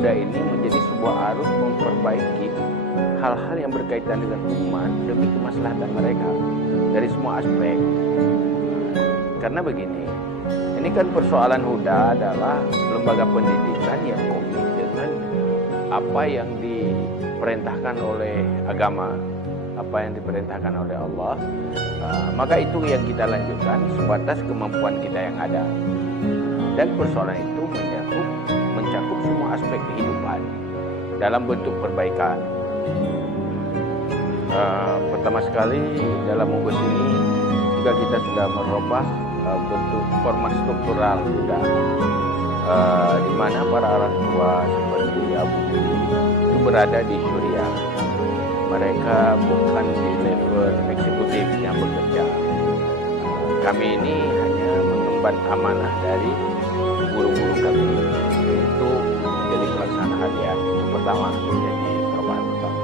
Huda ini menjadi sebuah arus memperbaiki hal-hal yang berkaitan dengan umat demi kemaslahatan mereka dari semua aspek. Karena begini, ini kan persoalan Huda adalah lembaga pendidikan yang komit dengan apa yang diperintahkan oleh agama, apa yang diperintahkan oleh Allah. Maka itu yang kita lanjutkan sebatas kemampuan kita yang ada. Dan persoalan itu mencakup semua aspek kehidupan dalam bentuk perbaikan. Pertama sekali dalam mungkus ini juga kita sudah merubah bentuk format struktural Huda, di mana para orang tua seperti Abu Budi itu berada di Suriah. Mereka bukan di level eksekutif yang bekerja. Kami ini hanya mengemban amanah dari guru-guru kami untuk menjadi pelaksana harian. Itu pertama, menjadi perubahan pertama.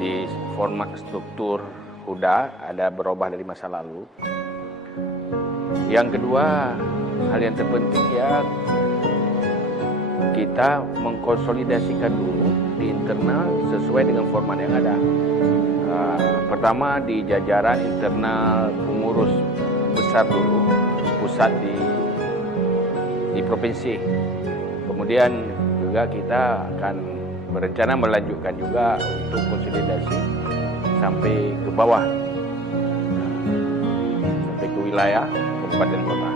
Di format struktur Huda ada berubah dari masa lalu. Yang kedua, hal yang terpenting ya kita mengkonsolidasikan dulu di internal sesuai dengan format yang ada. Pertama di jajaran internal pengurus besar dulu, pusat di provinsi. Kemudian juga kita akan berencana melanjutkan juga untuk konsolidasi sampai ke bawah, sampai ke wilayah kabupaten kota.